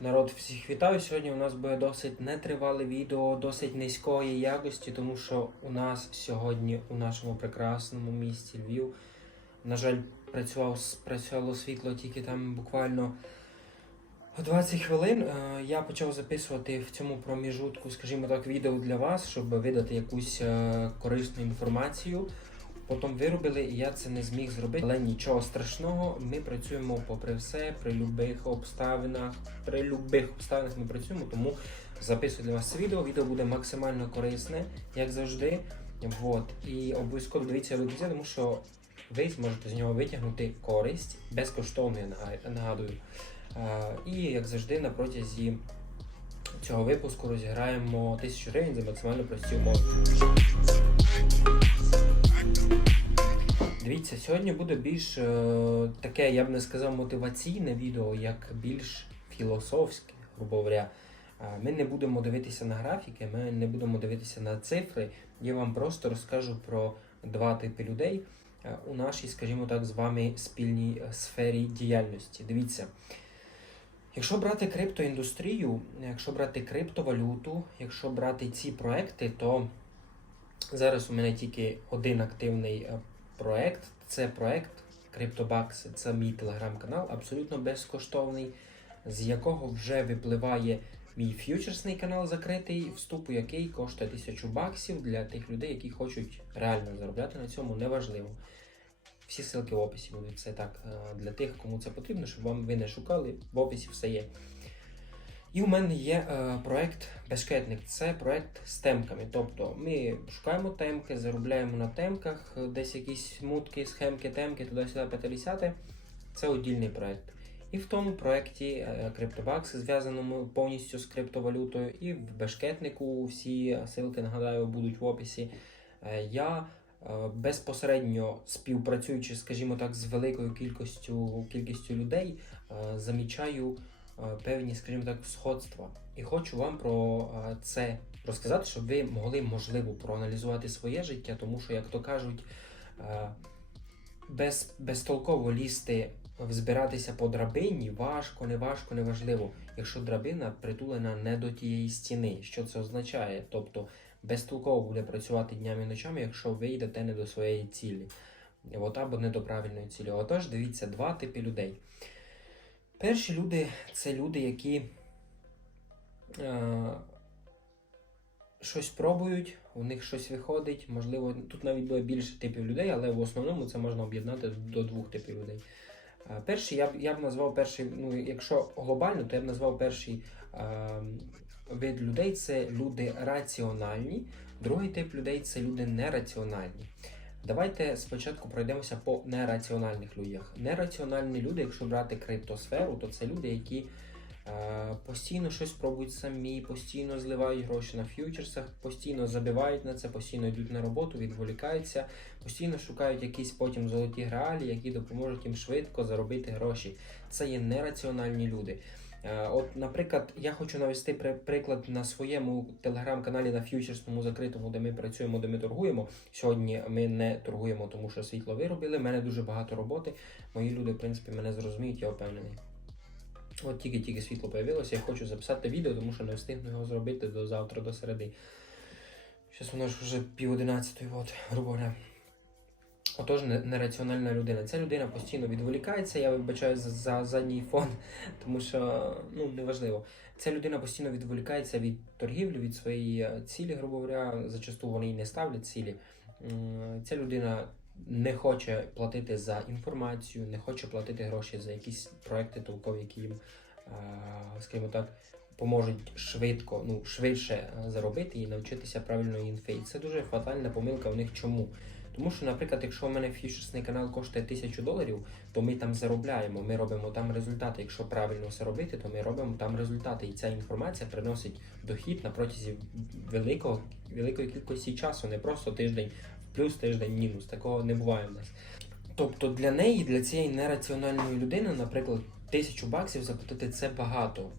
Народ, всіх вітаю. Сьогодні у нас буде досить нетривале відео, досить низької якості, тому що у нас сьогодні у нашому прекрасному місті Львів, на жаль, працював, працювало світло тільки там буквально 20 хвилин. Е, Я почав записувати в цьому проміжутку, скажімо так, відео для вас, щоб видати якусь е, корисну інформацію. Потім виробили, і я це не зміг зробити. Але нічого страшного. Ми працюємо попри все, при любих обставинах. При любих обставинах ми працюємо, тому записую для вас це відео. Відео буде максимально корисне, як завжди. Вот. І обов'язково дивіться кінця, тому що ви зможете з нього витягнути користь безкоштовно, я нагадую. І як завжди, на протязі цього випуску розіграємо 1000 гривень за максимально прості умови. Дивіться, сьогодні буде більш е, таке, я б не сказав, мотиваційне відео, як більш філософське, грубо говоря. Е, Ми не будемо дивитися на графіки, ми не будемо дивитися на цифри. Я вам просто розкажу про два типи людей е, у нашій, скажімо так, з вами спільній е, сфері діяльності. Дивіться. Якщо брати криптоіндустрію, якщо брати криптовалюту, якщо брати ці проекти, то зараз у мене тільки один активний проект. Це проект CryptoBucks. Це мій телеграм-канал, абсолютно безкоштовний, з якого вже випливає мій ф'ючерсний канал закритий, вступ у який коштує 1000 баксів для тих людей, які хочуть реально заробляти на цьому, неважливо. Всі ссылки в описі будуть. Це так е, для тих, кому це потрібно, щоб вам ви не шукали. В описі все є. І у мене є е, проект Бешкетник. Це проект з темками. Тобто ми шукаємо темки, заробляємо на темках, десь якісь мутки, схемки, темки, туди-сюди 50. Це отдільний проект. І в тому проєкті е, зв'язаному повністю з криптовалютою, і в Бешкетнику всі ссылки, нагадаю, будуть в описі. Е, Я е, безпосередньо співпрацюючи, скажімо так, з великою кількістю, кількістю людей, е, замічаю певні, скажімо так, сходства. І хочу вам про е, це розказати, щоб ви могли, можливо, проаналізувати своє життя, тому що, як то кажуть, е, без, безтолково лізти, взбиратися по драбині важко, не важко, не важливо, якщо драбина притулена не до тієї стіни. Що це означає? Тобто безтолково буде працювати днями і ночами, якщо ви йдете не до своєї цілі. От, або не до правильної цілі. Отож, дивіться, два типи людей. Перші люди це люди, які е, щось пробують, у них щось виходить. Можливо, тут навіть буде більше типів людей, але в основному це можна об'єднати до двох типів людей. Е, Перший я б я б назвав перший, ну якщо глобально, то я б назвав перший е, вид людей це люди раціональні, другий тип людей це люди нераціональні. Давайте спочатку пройдемося по нераціональних людях. Нераціональні люди, якщо брати криптосферу, то це люди, які е, постійно щось пробують самі, постійно зливають гроші на ф'ючерсах, постійно забивають на це, постійно йдуть на роботу, відволікаються, постійно шукають якісь потім золоті граалі, які допоможуть їм швидко заробити гроші. Це є нераціональні люди. Е, От, наприклад, я хочу навести приклад на своєму телеграм-каналі на фьючерсному закритому, де ми працюємо, де ми торгуємо. Сьогодні ми не торгуємо, тому що світло виробили. У мене дуже багато роботи. Мої люди, в принципі, мене зрозуміють, я впевнений. От тільки-тільки світло появилося, я хочу записати відео, тому що не встигну його зробити до завтра, до середи. Зараз воно ж вже пів одинадцятої, от, грубо говоря. Отож, нераціональна людина. Ця людина постійно відволікається, я вибачаю за, за задній фон, тому що ну неважливо. Ця людина постійно відволікається від торгівлі, від своєї е, цілі, грубо говоря. Зачасту вони і не ставлять цілі. Ця людина не хоче платити за інформацію, не хоче платити гроші за якісь проекти толкові, які їм, е, скажімо так, поможуть швидко, ну швидше е, заробити і навчитися правильної інфи. І це дуже фатальна помилка в них. Чому? Тому що, наприклад, якщо у мене фьючерсний канал коштує 1000 доларів, то ми там заробляємо, ми робимо там результати. Якщо правильно все робити, то ми робимо там результати. І ця інформація приносить дохід на протязі великого, великої кількості часу, не просто тиждень плюс, тиждень мінус. Такого не буває в нас. Тобто для неї, для цієї нераціональної людини, наприклад, тисячу баксів заплатити це багато.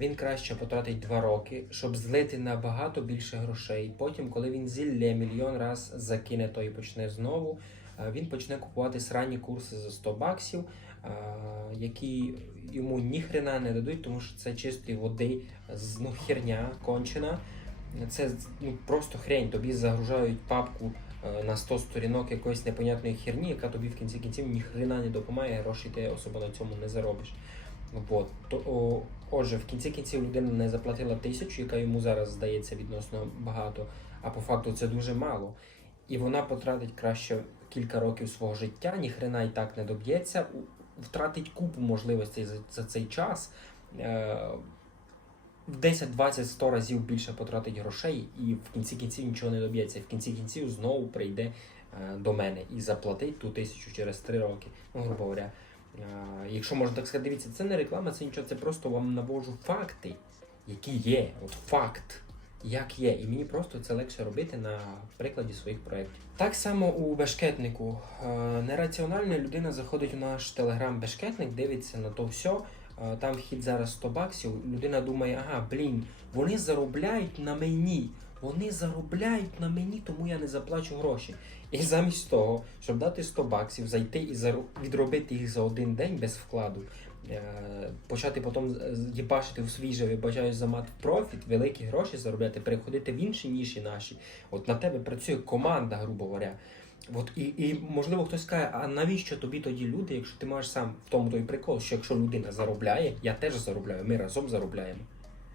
Він краще потратить 2 роки, щоб злити набагато більше грошей. Потім, коли він зілля мільйон раз закине то і почне знову, е, він почне купувати сранні курси за 100 баксів, які йому ніхрена не дадуть, тому що це чистої води, ну, херня кончена. Це ну, просто хрень. Тобі загружають папку е, на 100 сторінок якоїсь непонятної херні, яка тобі в кінці кінців ніхрена не допомагає, грошей ти особо на цьому не заробиш. От. То, о, отже, в кінці кінців людина не заплатила тисячу, яка йому зараз здається відносно багато, а по факту це дуже мало. І вона потратить краще кілька років свого життя, ніхрена і так не доб'ється, втратить купу можливостей за, за цей час. Е, в 10, 20, 100 разів більше потратить грошей і в кінці кінців нічого не доб'ється. В кінці кінців знову прийде е, до мене і заплатить ту тисячу через 3 роки. Ну, грубо говоря. Якщо можна так сказати, дивіться, це не реклама, це нічого, це просто вам навожу факти, які є. От факт, як є. І мені просто це легше робити на прикладі своїх проєктів. Так само у бешкетнику. Е, Нераціональна людина заходить у наш телеграм-бешкетник, дивиться на то все. Там вхід зараз 100 баксів. Людина думає, ага, блін, вони заробляють на мені. Вони заробляють на мені, тому я не заплачу гроші. І замість того, щоб дати 100 баксів, зайти і відробити їх за один день без вкладу, е, почати потім їбашити в свій же, вибачаю за мат профіт, великі гроші заробляти, переходити в інші ніші наші. От на тебе працює команда, грубо говоря. От і, і можливо хтось скаже, а навіщо тобі тоді люди, якщо ти маєш сам в тому той прикол, що якщо людина заробляє, я теж заробляю, ми разом заробляємо.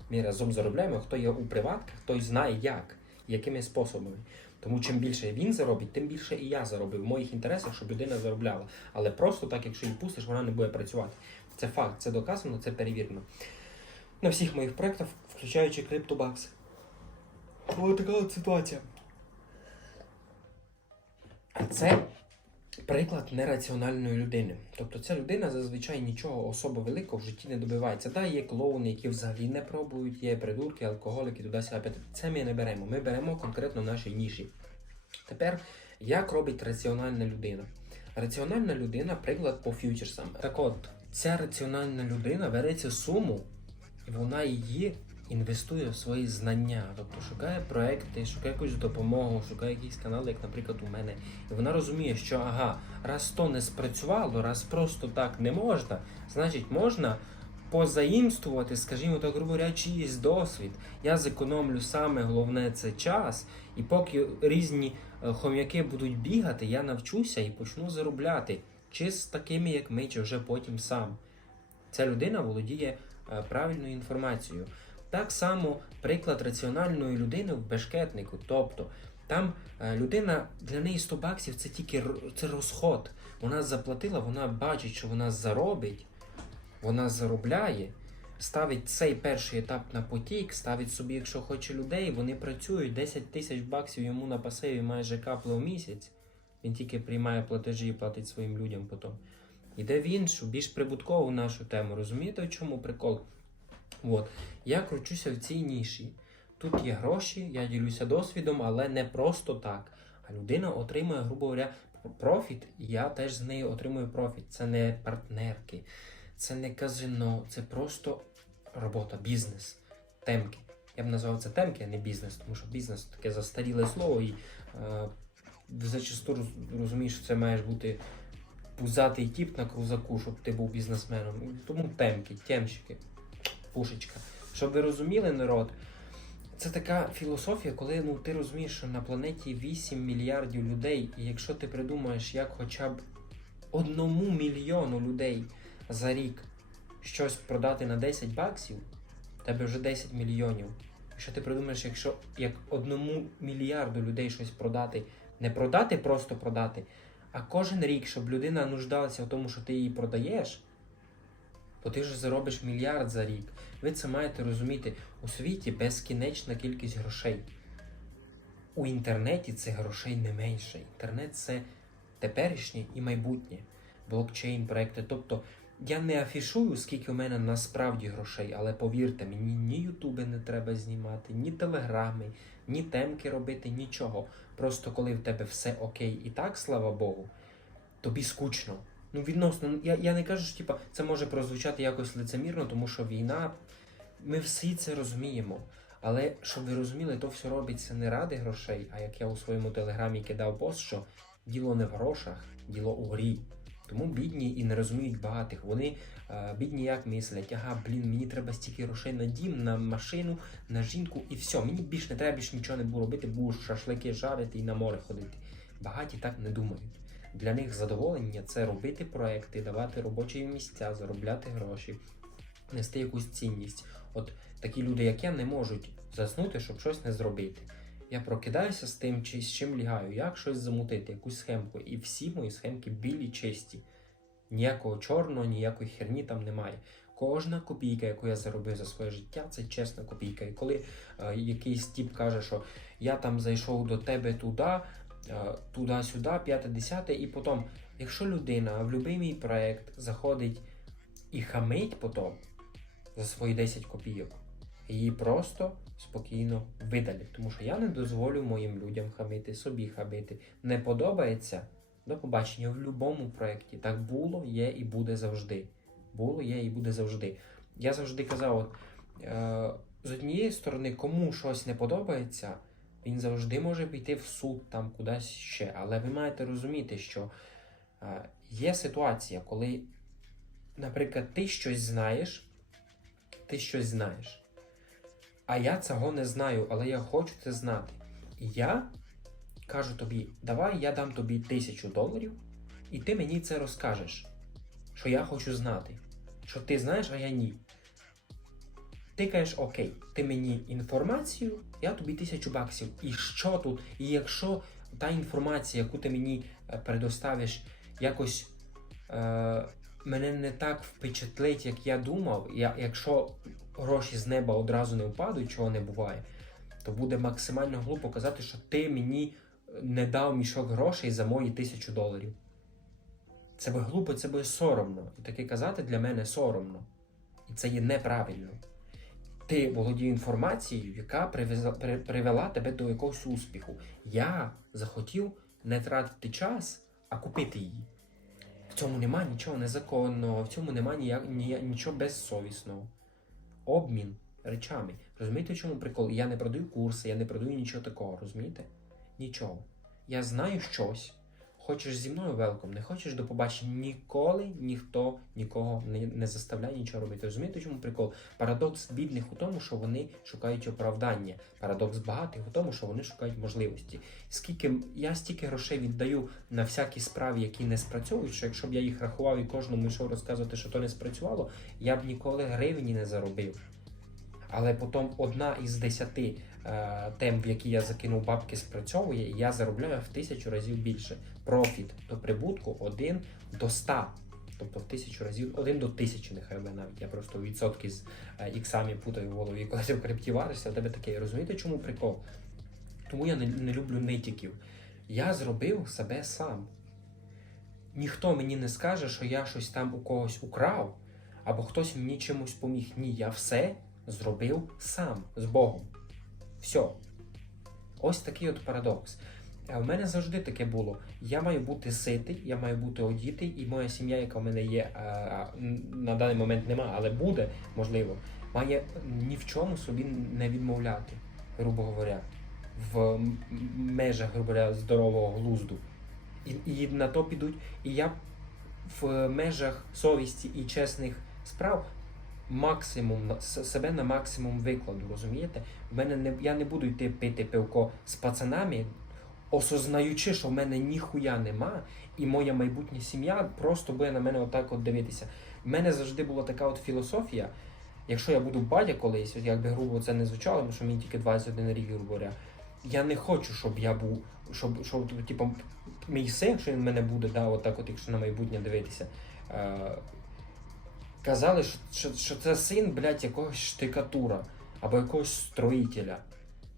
Ми разом заробляємо, хто є у приватках, той знає як, якими способами. Тому чим більше він заробить, тим більше і я заробив. В моїх інтересах, щоб людина заробляла. Але просто так, якщо її пустиш, вона не буде працювати. Це факт, це доказано, це перевірено. На всіх моїх проєктах, включаючи криптобакси. Ось така от ситуація. А це приклад нераціональної людини. Тобто ця людина зазвичай нічого особо великого в житті не добивається. Да, є клоуни, які взагалі не пробують, є придурки, алкоголіки, туди-сюди. Це ми не беремо. Ми беремо конкретно наші ніші. Тепер, як робить раціональна людина? Раціональна людина, приклад по фьючерсам. Так от, ця раціональна людина береться суму, вона її інвестує в свої знання. Тобто шукає проекти, шукає якусь допомогу, шукає якийсь канал, як, наприклад, у мене. І вона розуміє, що ага, раз то не спрацювало, раз просто так не можна, значить можна позаїмствувати, скажімо так, грубо говоря, чиїсь досвід. Я зекономлю саме головне це час, і поки різні е, хом'яки будуть бігати, я навчуся і почну заробляти. Чи з такими, як ми, чи вже потім сам. Ця людина володіє е, правильною інформацією. Так само приклад раціональної людини в бешкетнику. Тобто там е, людина для неї 100 баксів це тільки це розход. Вона заплатила, вона бачить, що вона заробить, вона заробляє, ставить цей перший етап на потік, ставить собі, якщо хоче людей, вони працюють 10 тисяч баксів йому на пасиві майже капли в місяць. Він тільки приймає платежі і платить своїм людям потім. Іде в іншу, більш прибуткову нашу тему. Розумієте, в чому прикол? От. Я кручуся в цій ніші. Тут є гроші, я ділюся досвідом, але не просто так. А людина отримує, грубо говоря, профіт, і я теж з нею отримую профіт. Це не партнерки, це не казино, це просто робота, бізнес, темки. Я б назвав це темки, а не бізнес, тому що бізнес таке застаріле слово, і е, зачасту розумієш, що це маєш бути пузатий тіп на крузаку, щоб ти був бізнесменом. Тому темки, темщики, пушечка. Щоб ви розуміли, народ, це така філософія, коли ну, ти розумієш, що на планеті 8 мільярдів людей, і якщо ти придумаєш, як хоча б одному мільйону людей за рік щось продати на 10 баксів, тебе вже 10 мільйонів. Якщо ти придумаєш, якщо як одному мільярду людей щось продати, не продати, просто продати, а кожен рік, щоб людина нуждалася в тому, що ти її продаєш, то ти вже заробиш мільярд за рік. Ви це маєте розуміти. У світі безкінечна кількість грошей. У інтернеті цих грошей не менше. Інтернет це теперішнє і майбутнє. Блокчейн, проекти. Тобто я не афішую, скільки у мене насправді грошей, але повірте мені, ні Ютуби не треба знімати, ні телеграми, ні темки робити, нічого. Просто коли в тебе все окей і так, слава Богу, тобі скучно. Ну, відносно, я, я не кажу, що типа, це може прозвучати якось лицемірно, тому що війна, ми всі це розуміємо. Але щоб ви розуміли, то все робиться не ради грошей, а як я у своєму телеграмі кидав пост, що діло не в грошах, діло у грі. Тому бідні і не розуміють багатих. Вони е, бідні як мислять, ага, блін, мені треба стільки грошей на дім, на машину, на жінку і все. Мені більше не треба більше нічого не буду робити, буду шашлики жарити і на море ходити. Багаті так не думають. Для них задоволення це робити проекти, давати робочі місця, заробляти гроші, нести якусь цінність. От такі люди, як я, не можуть заснути, щоб щось не зробити. Я прокидаюся з тим, чи з чим лягаю, як щось замутити, якусь схемку. І всі мої схемки білі, чисті. Ніякого чорного, ніякої херні там немає. Кожна копійка, яку я заробив за своє життя, це чесна копійка. І коли е, якийсь тіп каже, що я там зайшов до тебе туди, туди-сюди, п'яте, десяте, і потім, якщо людина в будь-який мій проект заходить і хамить потім за свої 10 копійок, її просто спокійно видалять. Тому що я не дозволю моїм людям хамити, собі хамити. Не подобається до побачення в будь-якому проєкті. Так було, є і буде завжди. Було, є і буде завжди. Я завжди казав: от, е, з однієї сторони, кому щось не подобається, він завжди може піти в суд там кудись ще. Але ви маєте розуміти, що е, є ситуація, коли, наприклад, ти щось знаєш, ти щось знаєш. А я цього не знаю, але я хочу це знати. І я кажу тобі, давай я дам тобі тисячу доларів, і ти мені це розкажеш, що я хочу знати. Що ти знаєш, а я ні. Ти кажеш, окей, ти мені інформацію, я тобі тисячу баксів. І що тут? І якщо та інформація, яку ти мені е, предоставиш, якось е, мене не так впечатлить, як я думав, я, якщо гроші з неба одразу не впадуть, чого не буває, то буде максимально глупо казати, що ти мені не дав мішок грошей за мої тисячу доларів. Це би глупо, це би соромно. І таке казати для мене соромно. І це є неправильно. Ти володів інформацією, яка привела тебе до якогось успіху. Я захотів не тратити час, а купити її. В цьому нема нічого незаконного, в цьому нема ніяк, ні, нічого безсовісного. Обмін речами. Розумієте, в чому прикол? Я не продаю курси, я не продаю нічого такого, розумієте? Нічого. Я знаю щось. Хочеш зі мною велком, не хочеш до побачення ніколи ніхто нікого не, не заставляє нічого робити. Розумієте, чому прикол? Парадокс бідних у тому, що вони шукають оправдання. Парадокс багатих у тому, що вони шукають можливості. Скільки я стільки грошей віддаю на всякі справи, які не спрацьовують, що якщо б я їх рахував і кожному йшов розказувати, що то не спрацювало, я б ніколи гривні не заробив. Але потім одна із десяти е, тем, в які я закинув бабки, спрацьовує, і я заробляю в тисячу разів більше. Профіт до прибутку один до ста. Тобто в тисячу разів, один до тисячі, нехай би навіть. Я просто відсотки з е, іксами путаю в голові, коли ти в крипті варишся, у тебе таке. Розумієте, чому прикол? Тому я не, не люблю нитіків. Я зробив себе сам. Ніхто мені не скаже, що я щось там у когось украв, або хтось мені чимось поміг. Ні, я все зробив сам з Богом. Все. Ось такий от парадокс. А в мене завжди таке було. Я маю бути ситий, я маю бути одітий, і моя сім'я, яка в мене є, а, н- на даний момент нема, але буде, можливо, має ні в чому собі не відмовляти, грубо говоря, в межах, грубо говоря, здорового глузду. І, і на то підуть. І я в межах совісті і чесних справ максимум себе на максимум викладу, розумієте? В мене не я не буду йти пити пивко з пацанами, осознаючи, що в мене ніхуя нема, і моя майбутня сім'я просто буде на мене отак от дивитися. В мене завжди була така от філософія. Якщо я буду батя колись, як би грубо це не звучало, тому що мені тільки 21 рік, говоря, я не хочу, щоб я був, щоб, щоб типу, мій син, якщо він мене буде, да, отак от, якщо на майбутнє дивитися. Казали, що, що, що це син, блядь, якогось штикатура або якогось строїтеля.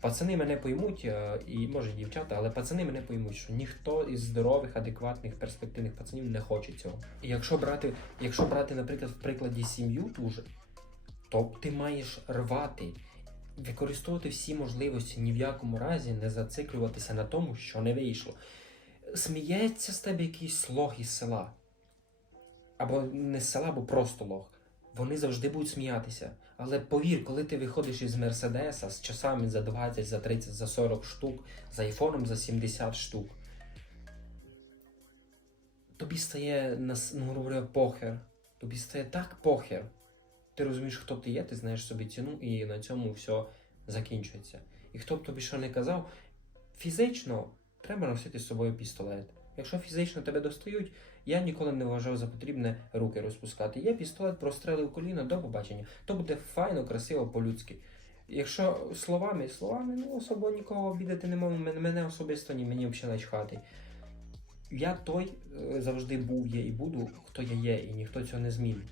Пацани мене поймуть, е, і може дівчата, але пацани мене поймуть, що ніхто із здорових, адекватних, перспективних пацанів не хоче цього. І якщо брати, якщо брати, наприклад, в прикладі сім'ю ту же, то ти маєш рвати, використовувати всі можливості, ні в якому разі не зациклюватися на тому, що не вийшло. Сміється з тебе якийсь лох із села. Або не з села, або просто лох. Вони завжди будуть сміятися. Але повір, коли ти виходиш із Мерседеса з часами за 20, за 30, за 40 штук, з айфоном за 70 штук, тобі стає ну, говоря, похер. Тобі стає так похер. Ти розумієш, хто ти є, ти знаєш собі ціну, і на цьому все закінчується. І хто б тобі що не казав, фізично треба носити з собою пістолет. Якщо фізично тебе достають, я ніколи не вважав за потрібне руки розпускати. Є пістолет, прострелив коліно, до побачення. То буде файно, красиво, по-людськи. Якщо словами, словами, ну особо нікого обідати не можу, мене, особисто ні, мені взагалі начхати. Я той е, завжди був, є і буду, хто я є, і ніхто цього не змінить.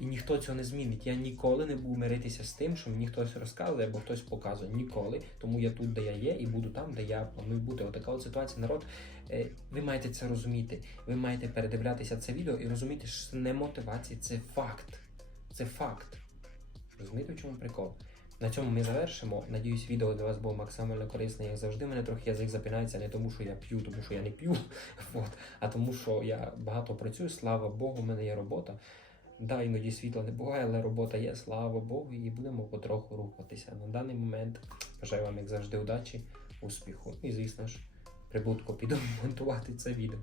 І ніхто цього не змінить. Я ніколи не буду миритися з тим, що мені хтось розказує або хтось показує. Ніколи. Тому я тут, де я є, і буду там, де я планую бути. Отака от ситуація. Народ, ви маєте це розуміти. Ви маєте передивлятися це відео і розуміти, що це не мотивація, це факт. Це факт. Розумієте, в чому прикол? На цьому ми завершимо. Надіюсь, відео для вас було максимально корисне. Як завжди, мене трохи язик запинається не тому, що я п'ю, тому що я не п'ю, а тому, що я багато працюю. Слава Богу, в мене є робота. Да, іноді світла не буває, але робота є, слава Богу, і будемо потроху рухатися. На даний момент бажаю вам, як завжди, удачі, успіху і, звісно ж, прибутку піду монтувати це відео.